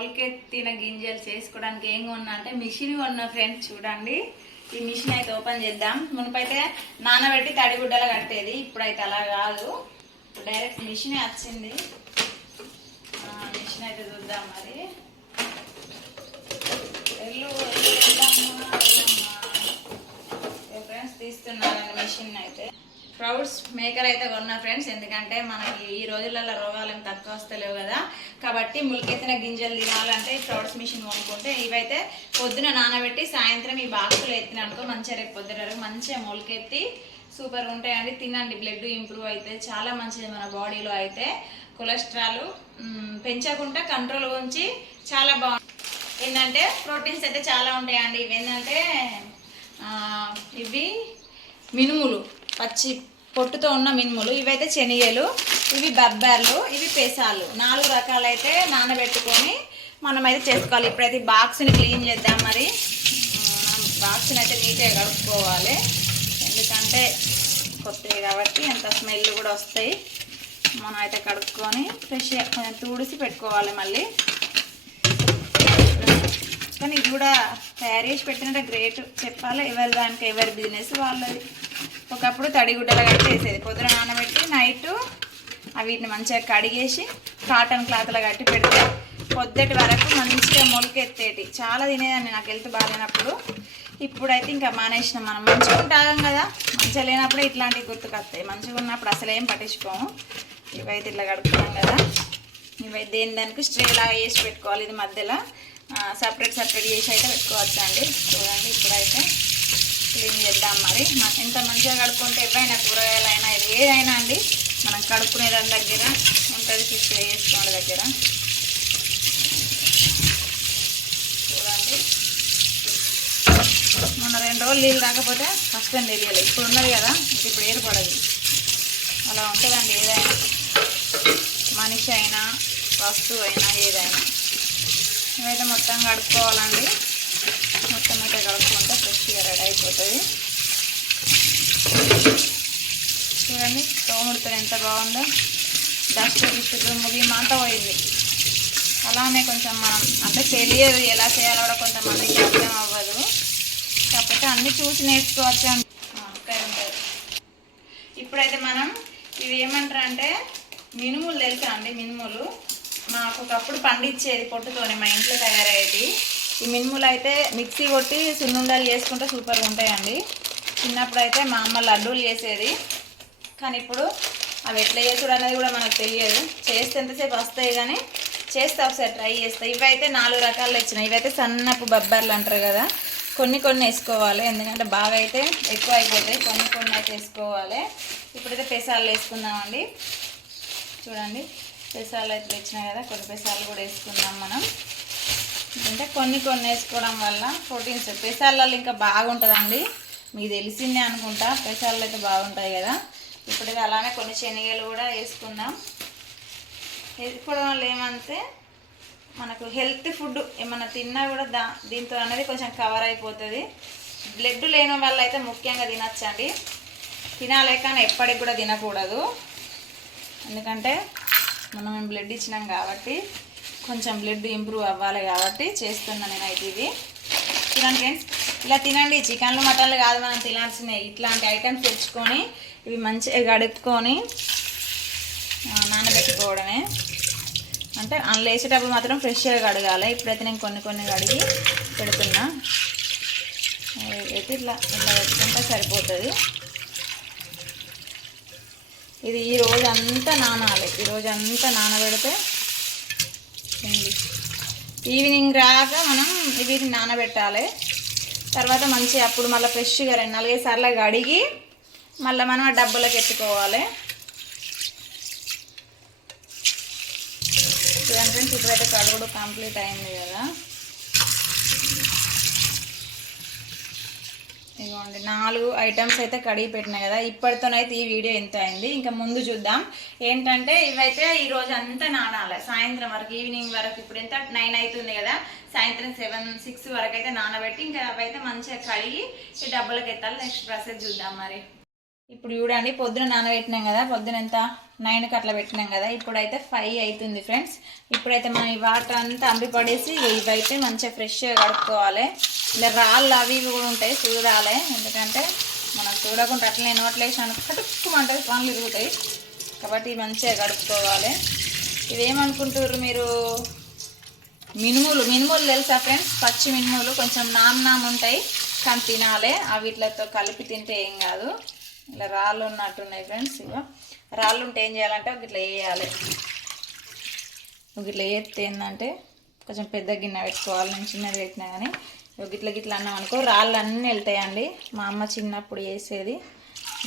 మొలకెత్తిన గింజలు చేసుకోవడానికి ఏం కొన్నా అంటే మిషన్ కొన్న ఫ్రెండ్స్ చూడండి. ఈ మిషన్ అయితే ఓపెన్ చేద్దాం. మునపైతే నానబెట్టి తడిగుడ్డలు కట్టేది ఇప్పుడైతే అలా కాదు. డైరెక్ట్ మిషనే వచ్చింది. మిషన్ అయితే చూద్దాం మరి. స్ప్రౌట్స్ మేకర్ అయితే కొన్నా ఫ్రెండ్స్ ఎందుకంటే మనకి ఈ రోజులలో రోగాలు తక్కువ వస్తలేవు కదా. కాబట్టి ములికెత్తిన గింజలు తినాలంటే ఈ స్ప్రౌట్స్ మిషన్ కొనుక్కుంటే ఇవైతే పొద్దున నానబెట్టి సాయంత్రం ఈ బాక్సులు ఎత్తిన అనుకో మంచిగా రేపు పొద్దున మంచిగా మొలకెత్తి సూపర్గా ఉంటాయండి. తినండి. బ్లడ్ ఇంప్రూవ్ అయితే చాలా మంచిది మన బాడీలో అయితే. కొలెస్ట్రాల్ పెంచకుండా కంట్రోల్ ఉంచి చాలా బాగుంటుంది ఏంటంటే ప్రోటీన్స్ అయితే చాలా ఉంటాయండి. ఇవి ఏంటంటే ఇవి మినుములు. పచ్చి పొట్టుతో ఉన్న మినుములు ఇవైతే శనగలు ఇవి బబ్బర్లు ఇవి పెసాలు. నాలుగు రకాలైతే నానబెట్టుకొని మనం అయితే చేసుకోవాలి. ఇప్పుడైతే బాక్స్ని క్లీన్ చేద్దాం మరి. బాక్స్ని అయితే నీట్గా కడుక్కోవాలి. ఎందుకంటే కొత్తవి కాబట్టి ఎంత స్మెల్ కూడా వస్తాయి. మనం అయితే కడుక్కొని ఫ్రెష్గా కొంచెం తుడిసి పెట్టుకోవాలి మళ్ళీ. కానీ ఇది కూడా తయారు చేసి పెట్టినట్టే గ్రేట్. చెప్పాలి? ఎవరి దానికి ఎవరి బిజినెస్ వాళ్ళది. ఒకప్పుడు తడిగుడ్డలు అయితే వేసేది. పొద్దున నానబెట్టి నైట్ వీటిని మంచిగా కడిగేసి కాటన్ క్లాత్లో కట్టి పెడితే పొద్దుటి వరకు మంచిగా మొలకెత్తేటి. చాలా తినేదాన్ని నాకు హెల్త్ బాగాలేనప్పుడు ఇప్పుడైతే ఇంకా మానేసినాం మనం. మంచిగా ఉంటాం కదా. మంచిగా లేనప్పుడు ఇట్లాంటివి గుర్తుకొస్తాయి. మంచిగా ఉన్నప్పుడు అసలు ఏం పట్టించుకోము. ఇవైతే ఇట్లా కడుపుతాం కదా. ఇవైతే దేని దానికి స్ట్రే లాగా చేసి పెట్టుకోవాలి. ఇది మధ్యలో సపరేట్ సపరేట్ చేసి అయితే పెట్టుకోవచ్చు అండి చూడండి ఇప్పుడైతే. క్లీన్ చేద్దాం మరి. ఎంత మంచిగా కడుక్కుంటే ఎవరైనా కూరగాయలైనా ఇది ఏదైనా అండి మనం కడుక్కునే దాని దగ్గర ఉంటుంది ఫిక్స్ వేసుకోండి దగ్గర. చూడండి. మొన్న రెండు రోజులు నీళ్ళు రాకపోతే కష్టం తెలియాలి ఇప్పుడు ఉన్నది కదా ఇప్పుడు ఏర్పడదు. అలా ఉంటుందండి ఏదైనా. మనిషి అయినా వస్తువు అయినా ఏదైనా. ఇవైతే మొత్తం కడుక్కోవాలండి. మొత్తం అయితే కడుక్కుంటే మంచిగా రెడీ అయిపోతుంది. చూడండి తోముడుతో ఎంత బాగుందో. డస్ట్ గిస్ట్ దుమ్ము గిమ్మ పోయింది. అలానే కొంచెం మనం అంటే తెలియదు ఎలా చేయాలో కూడా కొంతమందికి అర్థం అవ్వదు. కాకపోతే అన్నీ చూసి నేర్చుకోవచ్చు ఉంటుంది ఇప్పుడైతే మనం ఇవి ఏమంటారు అంటే మినుములు తెలుసా అండి మినుములు? మాకు ఒకప్పుడు పండించేది పొట్టుతోనే మా ఇంట్లో తయారయ్యేది. ఈ మినుములు అయితే మిక్సీ కొట్టి సున్నుండలు చేసుకుంటే సూపర్గా ఉంటాయండి. చిన్నప్పుడు అయితే మా అమ్మ లడ్డూలు చేసేది. కానీ ఇప్పుడు అవి ఎట్లా చేసుడు అనేది కూడా మనకు తెలియదు. చేస్తే ఎంతసేపు వస్తాయి కానీ చేస్తే ఒకసారి ట్రై చేస్తా. ఇవైతే నాలుగు రకాలు వచ్చినాయి ఇవైతే సన్నపు బబ్బర్లు అంటారు కదా. కొన్ని కొన్ని వేసుకోవాలి. ఎందుకంటే బాగా అయితే ఎక్కువ అయిపోతాయి. కొన్ని కొన్ని అయితే వేసుకోవాలి. ఇప్పుడైతే పెసాలు వేసుకుందామండి. చూడండి. పెసాలు అయితే వచ్చినాయి కదా. కొన్ని పెసాలు కూడా వేసుకుందాం మనం. అంటే కొన్ని కొన్ని వేసుకోవడం వల్ల ప్రోటీన్స్ పెసాలలో ఇంకా బాగుంటుందండి. మీకు తెలిసిందే అనుకుంటా పెసాలలో అయితే బాగుంటాయి కదా. ఇప్పుడు అలానే కొన్ని శనగలు కూడా వేసుకుందాం వేసుకోవడం వల్ల ఏమంటే మనకు హెల్త్ ఫుడ్ ఏమన్నా తిన్నా కూడా దా దీంతో అనేది కొంచెం కవర్ అయిపోతుంది. బ్లడ్ లేని వల్ల అయితే ముఖ్యంగా తినచ్చండి. తినాలే కానీ ఎప్పటికి కూడా తినకూడదు. ఎందుకంటే మనం బ్లడ్ ఇచ్చినాం కాబట్టి కొంచెం బ్లడ్ ఇంప్రూవ్ అవ్వాలి కాబట్టి చేస్తున్నాను నేనైతే ఇది. చూడండి ఫ్రెండ్స్ ఇలా తినండి. చికెన్లు మటన్లు కాదు మనం తినాల్సినవి ఇట్లాంటి ఐటమ్స్ తెచ్చుకొని ఇవి మంచిగా గడుపుకొని నానబెట్టుకోవడమే. అంటే అందులో వేసేటప్పుడు మాత్రం ఫ్రెష్గా కడగాలి. ఇప్పుడైతే నేను కొన్ని కొన్ని కడిగి పెడుతున్నా. అయితే ఇట్లా ఇట్లా పెట్టుకుంటే సరిపోతుంది. ఇది ఈ రోజు అంతా నానాలి. ఈరోజు అంతా నానబెడితే ఈవినింగ్ రాక మనం ఇవి నానబెట్టాలి. తర్వాత మంచి అప్పుడు మళ్ళీ ఫ్రెష్గా రెండు నాలుగైదు సార్లు కడిగి మళ్ళీ మనం ఆ డబ్బులకు ఎత్తుకోవాలి. చూడండి ఫ్రెండ్స్ ఇప్పుడైతే కడుగుడు కంప్లీట్ అయింది కదా. ఇదిగోండి నాలుగు ఐటమ్స్ అయితే కడిగి పెట్టినాయి కదా ఇప్పటితోనైతే ఈ వీడియో ఎంత అయింది. ఇంకా ముందు చూద్దాం. ఏంటంటే ఇవైతే ఈ రోజు అంతా నానాలి. సాయంత్రం వరకు ఈవినింగ్ వరకు ఇప్పుడు ఎంత? నైన్ అవుతుంది కదా. సాయంత్రం సెవెన్ సిక్స్ వరకు అయితే నానబెట్టి ఇంకా అవైతే మంచిగా కడిగి ఈ డబ్బులకు ఎత్తాలి. నెక్స్ట్ ప్రాసెస్ చూద్దాం మరి. ఇప్పుడు చూడండి పొద్దున నానబెట్టినాం కదా పొద్దున ఎంత? నైన్కి అట్లా పెట్టినాం కదా ఇప్పుడైతే ఫైవ్ అవుతుంది ఫ్రెండ్స్ ఇప్పుడైతే మనం ఈ వాటర్ అంతా అంబి ఇవైతే మంచిగా ఫ్రెష్గా కడుక్కోవాలి. ఇలా రాళ్ళు అవి ఇవి కూడా ఉంటాయి చూడాలి. ఎందుకంటే మనం చూడకుండా అట్లనే నోట్లు వేసాను కటుక్కుమంటుంది పనులు ఇరుగుతాయి కాబట్టి మంచిగా కడుక్కోవాలి. ఇవేమనుకుంటున్నారు మీరు? మినుములు. మినుములు తెలుసా ఫ్రెండ్స్ పచ్చి మినుములు. కొంచెం నామ్ నామ్ ఉంటాయి కానీ తినాలి. అవి వీటితో కలిపి తింటే ఏం కాదు. ఇలా రాళ్ళు ఉన్నట్టున్నాయి ఫ్రెండ్స్ ఇక రాళ్ళు ఉంటే ఏం చేయాలంటే ఒక ఇట్లా వేయాలి. ఒక ఇట్లా వేస్తే ఏంటంటే కొంచెం పెద్ద గిన్నె పెట్టుకోవాలి నేను చిన్నది పెట్టినా కానీ. ఒక ఇట్లా గిట్లా అన్నాం అనుకో రాళ్ళు అన్నీ వెళ్తాయండి. మా అమ్మ చిన్నప్పుడు వేసేది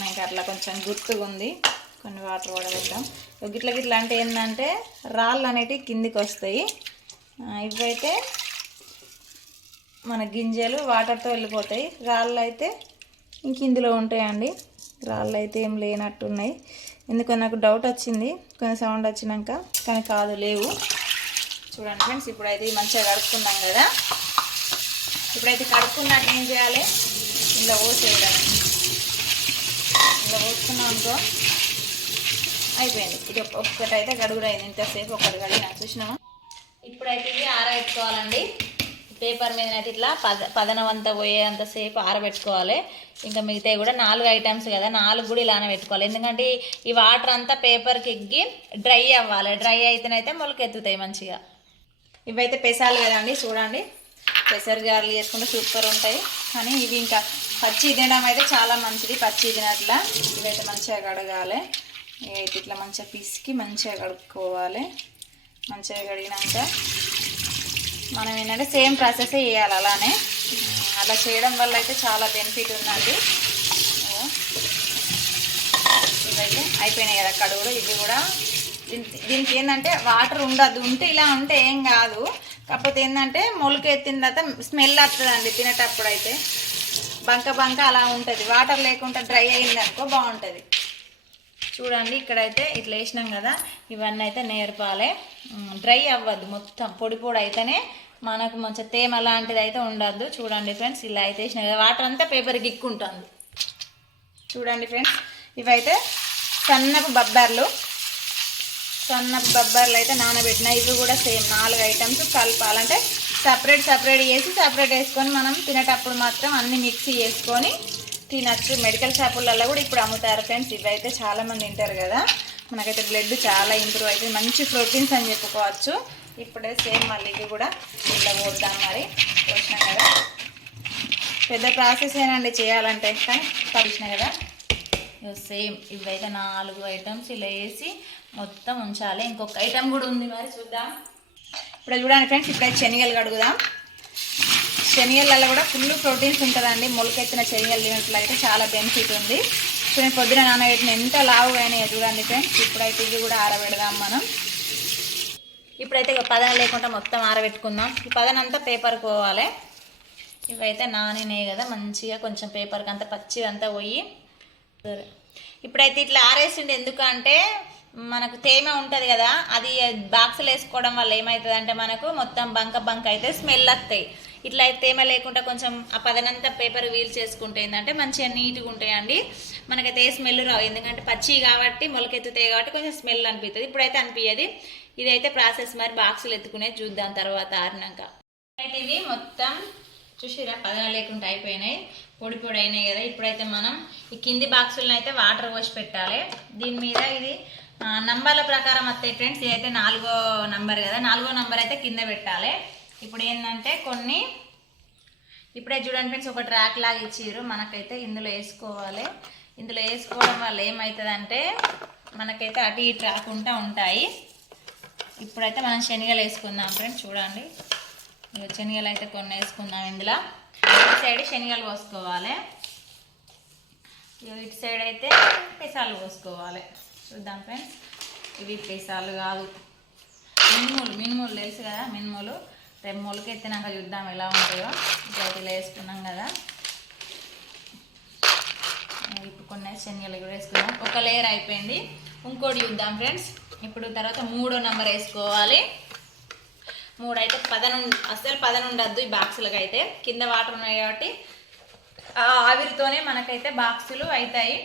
నాకు అట్లా కొంచెం గుర్తుగా ఉంది కొన్ని వాటర్ కూడా పెట్టాం. ఒక గిట్ల గిట్ల అంటే ఏంటంటే రాళ్ళు అనేటివి కిందికి వస్తాయి. ఇవైతే మన గింజలు వాటర్తో వెళ్ళిపోతాయి. రాళ్ళు అయితే ఇంక ఇందులో ఉంటాయండి. రాళ్ళు అయితే ఏం లేనట్టున్నాయి. ఎందుకు నాకు డౌట్ వచ్చింది. కొంచెం సౌండ్ వచ్చినాక కానీ కాదు లేవు. చూడండి ఫ్రెండ్స్ ఇప్పుడైతే మంచిగా కడుక్కున్నాం కదా. ఇప్పుడైతే కడుక్కున్నాక ఏం చేయాలి? ఇలా ఓసేయడం ఇలా పోసుకున్నాం అనుకో అయిపోయింది. ఇది ఒక్కటైతే గడుగుడు అయింది ఇంతసేపు ఒకటి గడిగిన. చూసినాము ఇప్పుడైతే ఇది ఆరబెట్టుకోవాలండి. పేపర్ మీద అయితే ఇట్లా పద పదనవంతా పోయేంతసేపు ఆరబెట్టుకోవాలి. ఇంకా మిగతాయి కూడా నాలుగు ఐటమ్స్ కదా నాలుగు కూడా ఇలానే పెట్టుకోవాలి. ఎందుకంటే ఈ- వాటర్ అంతా పేపర్కి ఎగ్గి డ్రై అవ్వాలి. డ్రై అయితేనైతే మొలకెత్తుతాయి మంచిగా. ఇవైతే పెసాలు కదండి చూడండి. పెసరు గారెలు చేసుకుంటే సూపర్ ఉంటాయి. కానీ ఇవి ఇంకా పచ్చి తినడం అయితే చాలా మంచిది. పచ్చి తినట్లా ఇవైతే మంచిగా కడగాలి. ఇవైతే ఇట్లా మంచిగా పిసికి మంచిగా కడుక్కోవాలి. మంచిగా కడిగినాక మనం ఏంటంటే సేమ్ ప్రాసెస్ చేయాలి అలానే. అలా చేయడం వల్ల అయితే చాలా బెనిఫిట్ ఉందండి. ఇవైతే అయిపోయినాయి కదా కడుగులు ఇది కూడా. దీనికి దీనికి ఏంటంటే వాటర్ ఉండదు. ఉంటే ఇలా ఉంటే ఏం కాదు. కాకపోతే ఏంటంటే మొలకెత్తిన తర్వాత స్మెల్ వస్తుందండి తినేటప్పుడు అయితే. బంక బంక అలా ఉంటుంది. వాటర్ లేకుండా డ్రై అయిందనుకో బాగుంటుంది. చూడండి ఇక్కడైతే ఇట్లా వేసినాం కదా ఇవన్నీ అయితే నేర్పాలి. డ్రై అవ్వద్దు మొత్తం పొడి పొడి అయితేనే మనకు మంచి తేమ లాంటిది అయితే ఉండద్దు. చూడండి ఫ్రెండ్స్ ఇలా అయితే వేసిన కదా వాటర్ అంతా పేపర్ గిక్కుంటుంది చూడండి ఫ్రెండ్స్ ఇవైతే సన్నపు బబ్బర్లు. సన్నపు బబ్బర్లు అయితే నానబెట్టిన ఇవి కూడా సేమ్ నాలుగు ఐటమ్స్ కలపాలంటే సపరేట్ సపరేట్ చేసి సపరేట్ వేసుకొని మనం తినేటప్పుడు మాత్రం అన్ని మిక్సీ చేసుకొని తినచ్చు. మెడికల్ షాపులలో కూడా ఇప్పుడు అమ్ముతారు ఫ్రెండ్స్ ఇవైతే చాలా మంది తింటారు కదా. మనకైతే బ్లడ్ చాలా ఇంప్రూవ్ అవుతుంది. మంచి ప్రోటీన్స్ అని చెప్పుకోవచ్చు. ఇప్పుడే సేమ్ మళ్ళీ ఇవి కూడా ఇలా పోద్దాం మరి. పోసినాం కదా. పెద్ద ప్రాసెస్ ఏనండి చేయాలంటే? కానీ పరిచిన కదా. సేమ్ ఇవైతే నాలుగు ఐటమ్స్ ఇలా వేసి మొత్తం ఉంచాలి. ఇంకొక ఐటమ్ కూడా ఉంది మరి చూద్దాం. ఇప్పుడు చూడండి ఫ్రెండ్స్ ఇప్పుడైతే శనగలు కడుగుదాం. శనగలలో కూడా ఫుల్ ప్రోటీన్స్ ఉంటుందండి. మొలకెత్తిన శనియలు తినట్లయితే చాలా బెనిఫిట్ ఉంది. ఇప్పుడు నేను పొద్దున నానబెట్టిన ఎంత లావుగా అయినాయో చూడండి ఫ్రెండ్స్. ఇప్పుడైతే ఇది కూడా ఆరబెడదాం మనం. ఇప్పుడైతే ఇక పదన లేకుండా మొత్తం ఆరబెట్టుకుందాం. ఈ పదన అంతా పేపర్ పోవాలి. ఇవైతే నానినే కదా మంచిగా కొంచెం పేపర్కి అంతా పచ్చి అంతా పోయి ఇప్పుడైతే ఇట్లా ఆరేసిండి ఎందుకంటే మనకు తేమ ఉంటుంది కదా అది బాక్సులు వేసుకోవడం వల్ల ఏమవుతుంది అంటే మనకు మొత్తం బంక బంక అయితే స్మెల్ వస్తాయి. ఇట్లా అయితే తేమ లేకుండా కొంచెం ఆ పదనంతా పేపర్ వీల్ చేసుకుంటే ఏంటంటే మంచిగా నీట్గా ఉంటాయండి. మనకైతే ఏ స్మెల్ రావు. ఎందుకంటే పచ్చి కాబట్టి మొలకెత్తుతాయి కాబట్టి కొంచెం స్మెల్ అనిపిస్తుంది. ఇప్పుడైతే అనిపించదు ఇదైతే ప్రాసెస్ మరి బాక్సులు ఎత్తుకునే చూద్దాం తర్వాత ఆరినాక. అయితే ఇవి మొత్తం చూసిరా పదన లేకుండా అయిపోయినాయి. పొడి పొడి అయినాయి కదా. ఇప్పుడైతే మనం ఈ కింది బాక్సులను అయితే వాటర్ పోసి పెట్టాలి. దీని మీద ఇది నంబర్ల ప్రకారం వస్తాయి ఫ్రెండ్స్ ఇదైతే నాలుగో నంబర్ కదా. నాలుగో నంబర్ అయితే కింద పెట్టాలి. ఇప్పుడు ఏంటంటే కొన్ని ఇప్పుడే చూడండి ఫ్రెండ్స్ ఒక ట్రాక్ లాగా ఇచ్చారు మనకైతే ఇందులో వేసుకోవాలి. ఇందులో వేసుకోవడం వల్ల ఏమవుతుందంటే మనకైతే అటు ఇటు రాకుండా ఉంటాయి. ఇప్పుడైతే మనం శనగలు వేసుకుందాం ఫ్రెండ్స్ చూడండి. ఇక శనగలు అయితే కొన్ని వేసుకుందాం ఇందులో. ఇటు సైడ్ శనగలు పోసుకోవాలి. ఇటు సైడ్ అయితే పెసాలు పోసుకోవాలి. చూద్దాం ఫ్రెండ్స్. ఇవి పెసాలు కాదు. మినుములు మినుములు తెలుసు కదా మినుములు. రేపు మొలకెత్తినాక చూద్దాం ఎలా ఉంటాయో ఇట్లా వేసుకున్నాం కదా. ఇప్పుడు కొన్ని శనగలు కూడా వేసుకుందాం. ఒక లేయర్ అయిపోయింది. ఇంకోటి చూద్దాం ఫ్రెండ్స్ ఇప్పుడు తర్వాత మూడో నెంబర్ వేసుకోవాలి. మూడు అయితే పదను అసలు పదనుండద్దు ఈ బాక్సులకు అయితే కింద వాటర్ ఉన్నాయి కాబట్టి ఆ ఆవిరితోనే మనకైతే బాక్సులు అవుతాయి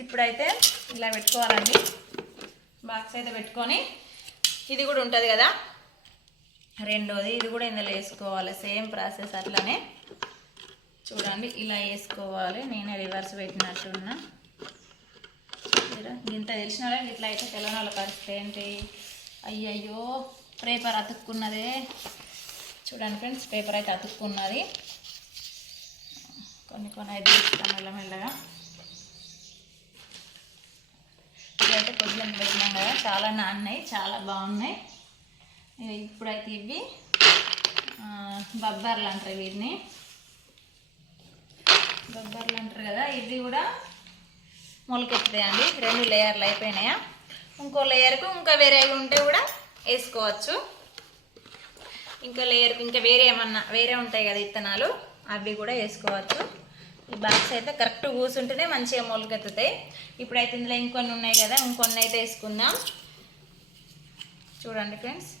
ఇప్పుడైతే ఇలా పెట్టుకోవాలండి. బాక్స్ అయితే పెట్టుకొని ఇది కూడా ఉంటుంది కదా. రెండోది ఇది కూడా ఇందులో వేసుకోవాలి. సేమ్ ప్రాసెస్ అట్లనే. చూడండి ఇలా వేసుకోవాలి. నేను రివర్స్ పెట్టినట్టున్నా. ఇంత తెలిసిన వాళ్ళకి ఇట్లా అయితే తెలంగాణ వాళ్ళ పరిస్థితి ఏంటి? అయ్యయ్యో పేపర్ అతుక్కున్నదే. చూడండి ఫ్రెండ్స్ పేపర్ అయితే అతుక్కున్నది. కొన్ని కొన్ని అయితే ఇస్తాను మెల్లమెల్లగా. ఇట్లయితే పొద్దున పెట్టినాం కదా చాలా నాన్నాయి చాలా బాగున్నాయి. ఇప్పుడైతే ఇవి బొబ్బర్లు అంటారు వీటిని. బొబ్బర్లు అంటారు కదా ఇవి కూడా మొలకెత్తుతాయండి. రెండు లేయర్లు అయిపోయినాయా. ఇంకో లేయర్కు ఇంకా వేరే ఉంటే కూడా వేసుకోవచ్చు. ఇంకో లేయర్కి ఇంకా వేరే ఏమన్నా వేరే ఉంటాయి కదా ఇత్తనాలు అవి కూడా వేసుకోవచ్చు. ఈ బాక్స్ అయితే కరెక్ట్ కూర్చుంటేనే మంచిగా మొలకెత్తుతాయి. ఇప్పుడైతే ఇందులో ఇంకొన్ని ఉన్నాయి కదా ఇంకొన్ని అయితే వేసుకుందాం. చూడండి ఫ్రెండ్స్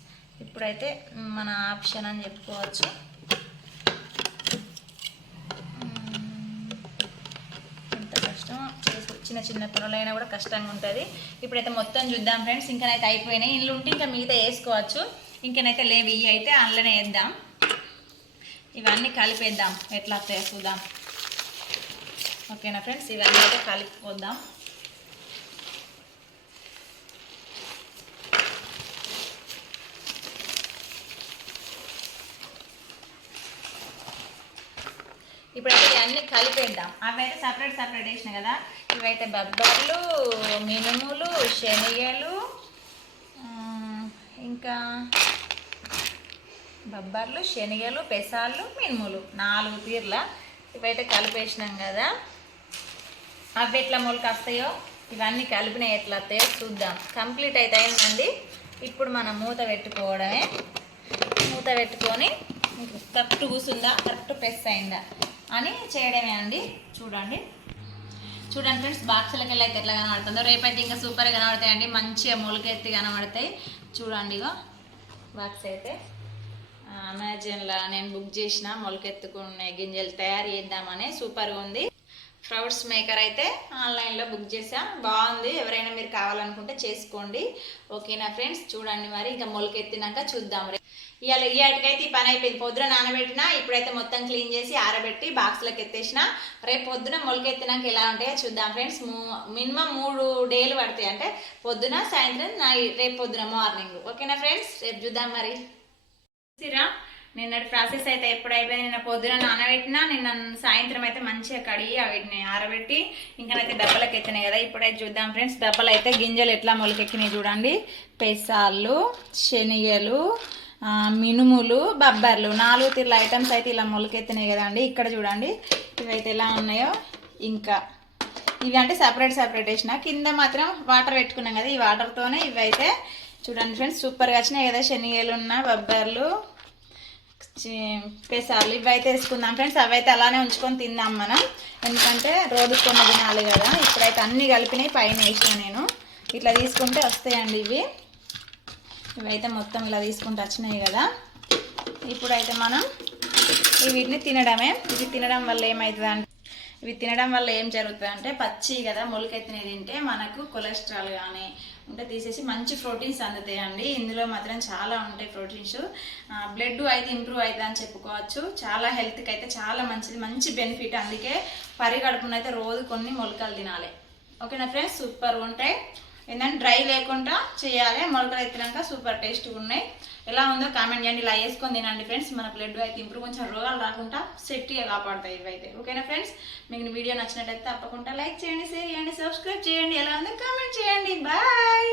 ఇప్పుడైతే మన ఆప్షన్ అని చెప్పుకోవచ్చు. ఎంత కష్టం చిన్న చిన్న పనులైనా కూడా కష్టంగా ఉంటుంది. ఇప్పుడైతే మొత్తం చూద్దాం ఫ్రెండ్స్. ఇంకనైతే అయిపోయినాయి. ఇల్లు ఉంటే ఇంకా మిగతా వేసుకోవచ్చు. ఇంకనైతే లేవు. ఇవి అయితే అందులోనే వేద్దాం. ఇవన్నీ కలిపేద్దాం. ఎట్లా వస్తాయో చూద్దాం. ఓకేనా ఫ్రెండ్స్? ఇవన్నీ అయితే కలిపిపోద్దాం ఇప్పుడైతే అన్నీ కలిపేద్దాం అవి అయితే సపరేట్ సపరేట్ వేసిన కదా? ఇవైతే బబ్బర్లు మినుములు శనగలు ఇంకా బబ్బర్లు శనగలు పెసాలు మినుములు. నాలుగు తీర్ల ఇవైతే కలిపేసినాం కదా? అవి ఎట్లా మొలక వస్తాయో ఇవన్నీ కలిపినవి ఎట్లా వస్తాయో చూద్దాం. కంప్లీట్ అయితే అయిందండి. ఇప్పుడు మనం మూత పెట్టుకోవడమే. మూత పెట్టుకొని కరెక్ట్ కూసుందా కరెక్ట్ ప్రెస్ అయిందా? అని చేయడమే అండి. చూడండి. చూడండి ఫ్రెండ్స్ బాక్సులకి వెళ్ళి అయితే ఎట్లా కనబడుతుందో. రేపైతే ఇంకా సూపర్గా కనబడతాయండి. మంచిగా మొలకెత్తి కనబడతాయి. చూడండి ఇగో. బాక్స్ అయితే. అమెజాన్లో నేను బుక్ చేసిన. మొలకెత్తుకునే గింజలు తయారు చేద్దామని సూపర్గా ఉంది. ఫ్లవర్స్ మేకర్ అయితే ఆన్లైన్లో బుక్ చేసాం బాగుంది. ఎవరైనా మీరు కావాలనుకుంటే చేసుకోండి. ఓకేనా ఫ్రెండ్స్? చూడండి మరి. ఇంకా మొలకెత్తినాక చూద్దాం. రే ఇవాళ ఇవాటికైతే ఈ పని అయిపోయింది. పొద్దున నానబెట్టిన ఇప్పుడైతే మొత్తం క్లీన్ చేసి ఆరబెట్టి బాక్స్లోకి ఎత్తేసిన. రేపు పొద్దున మొలకెత్తినాక ఎలా ఉంటాయో చూద్దాం ఫ్రెండ్స్. మినిమం మూడు డేలు పడతాయి. అంటే పొద్దున సాయంత్రం రేపు పొద్దున మార్నింగ్. ఓకేనా ఫ్రెండ్స్? రేపు చూద్దాం మరి. సిరా నిన్నటి ప్రాసెస్ అయితే ఎప్పుడు అయిపోయింది? నిన్న పొద్దున నానబెట్టినా నిన్న సాయంత్రం అయితే మంచిగా కడిగి వీటిని ఆరబెట్టి ఇంకనైతే డబ్బలకు ఎత్తినాయి కదా. ఇప్పుడైతే చూద్దాం ఫ్రెండ్స్. డబ్బలు అయితే గింజలు ఎట్లా మొలకెక్కినాయి చూడండి. పెసాలు శనిగలు మినుములు బబ్బర్లు నాలుగు తీర్ల ఐటమ్స్ అయితే ఇలా మొలకెత్తినాయి కదండి. ఇక్కడ చూడండి. ఇవైతే ఎలా ఉన్నాయో. ఇంకా ఇవి అంటే సపరేట్ సపరేట్ వేసిన. కింద మాత్రం వాటర్ పెట్టుకున్నాం కదా ఈ వాటర్తోనే ఇవైతే చూడండి ఫ్రెండ్స్. సూపర్గా వచ్చినాయి కదా శనిగలు ఉన్న బబ్బర్లు. పెసాలు ఇవి అయితే వేసుకుందాం. ఫ్రెండ్స్ అవి అయితే అలానే ఉంచుకొని తిందాం మనం. ఎందుకంటే రోజు కొన్ని తినాలి కదా. ఇప్పుడైతే అన్ని కలిపినాయి పైన వేసిన నేను. ఇట్లా తీసుకుంటే వస్తాయండి ఇవి. ఇవైతే మొత్తం ఇలా తీసుకుంటూ వచ్చినాయి కదా. ఇప్పుడైతే మనం వీటిని తినడమే. ఇవి తినడం వల్ల ఏమవుతుంది అంటే ఇవి తినడం వల్ల ఏం జరుగుతుంది అంటే పచ్చి కదా మొలకెత్తినవి తింటే మనకు కొలెస్ట్రాల్ కానీ ఉంటే తీసేసి మంచి ప్రోటీన్స్ అందుతాయండి. ఇందులో మాత్రం చాలా ఉంటాయి ప్రోటీన్స్. బ్లడ్ అయితే ఇంప్రూవ్ అవుతుంది అని చెప్పుకోవచ్చు. చాలా హెల్త్కి అయితే చాలా మంచిది. మంచి బెనిఫిట్ అందుకే పరిగడుపునైతే అయితే రోజు కొన్ని మొలకలు తినాలి. ఓకేనా ఫ్రెండ్స్? సూపర్ ఉంటాయి. ఏంటంటే డ్రై లేకుండా చేయాలి. మొలకలు ఎత్తినాక సూపర్ టేస్ట్గా ఉన్నాయి. ఎలా ఉందో కామెంట్ చేయండి ఇలా వేసుకొని తినండి ఫ్రెండ్స్ మన బ్లడ్ అయితే ఇంప్రూవ్ కొంచెం రోగాలు రాకుండా సేఫ్టీగా కాపాడుతాయి ఇవైతే. ఓకేనా ఫ్రెండ్స్ మీకు వీడియో నచ్చినట్టయితే తప్పకుండా లైక్ చేయండి షేర్ చేయండి సబ్స్క్రైబ్ చేయండి ఎలా ఉందో కామెంట్ చేయండి. బాయ్